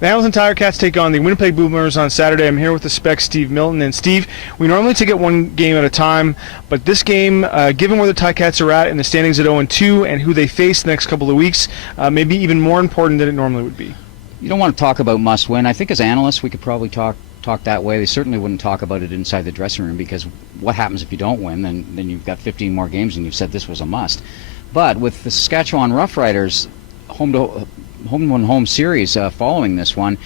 The Hamilton Ticats take on the Winnipeg Blue Bombers on Saturday. I'm here with the Spec Steve Milton. And Steve, we normally take it one game at a time, but this game, given where the Ticats are at in the standings at 0-2 and who they face the next couple of weeks, may be even more important than it normally would be. You don't want to talk about must-win. I think as analysts we could probably talk that way. They certainly wouldn't talk about it inside the dressing room, because what happens if you don't win? Then you've got 15 more games and you've said this was a must. But with the Saskatchewan Roughriders home series following this one,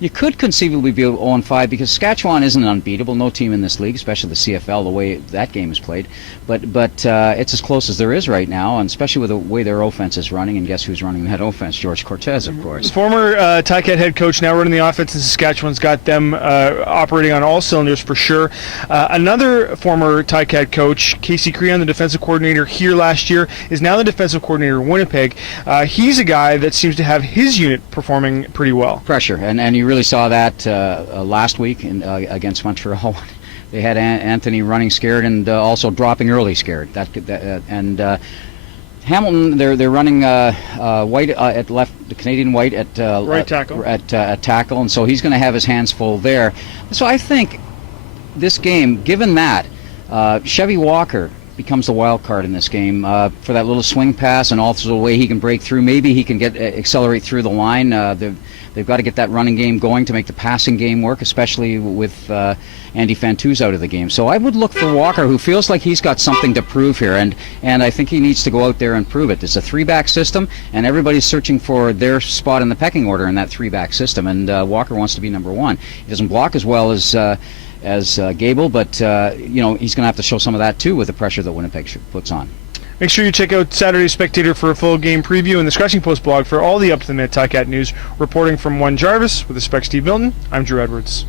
you could conceivably be 0-5, because Saskatchewan isn't unbeatable. No team in this league, especially the CFL, the way that game is played. But it's as close as there is right now, and especially with the way their offense is running. And guess who's running that offense? George Cortez, of course. Former Ticat head coach, now running the offense in Saskatchewan's got them operating on all cylinders for sure. Another former Ticat coach, Casey Creon, the defensive coordinator here last year, is now the defensive coordinator in Winnipeg. He's a guy that seems to have his unit performing pretty well. Pressure, and you really saw that last week against Montreal. They had Anthony running scared and also dropping early scared. Hamilton, they're running White at left, the Canadian White at right tackle. At tackle, and so he's going to have his hands full there. So I think this game, given that, Chevy Walker becomes the wild card in this game for that little swing pass, and also the way he can break through. Maybe he can accelerate through the line. They've got to get that running game going to make the passing game work, especially with Andy Fantuz out of the game. So I would look for Walker, who feels like he's got something to prove here, and I think he needs to go out there and prove it. It's a three-back system, and everybody's searching for their spot in the pecking order in that three-back system, and Walker wants to be number one. He doesn't block as well as Gable, but he's going to have to show some of that too with the pressure that Winnipeg puts on. Make sure you check out Saturday's Spectator for a full game preview and the Scratching Post blog for all the up-to-the-minute Ticat news. Reporting from One Jarvis with the Spec Steve Milton, I'm Drew Edwards.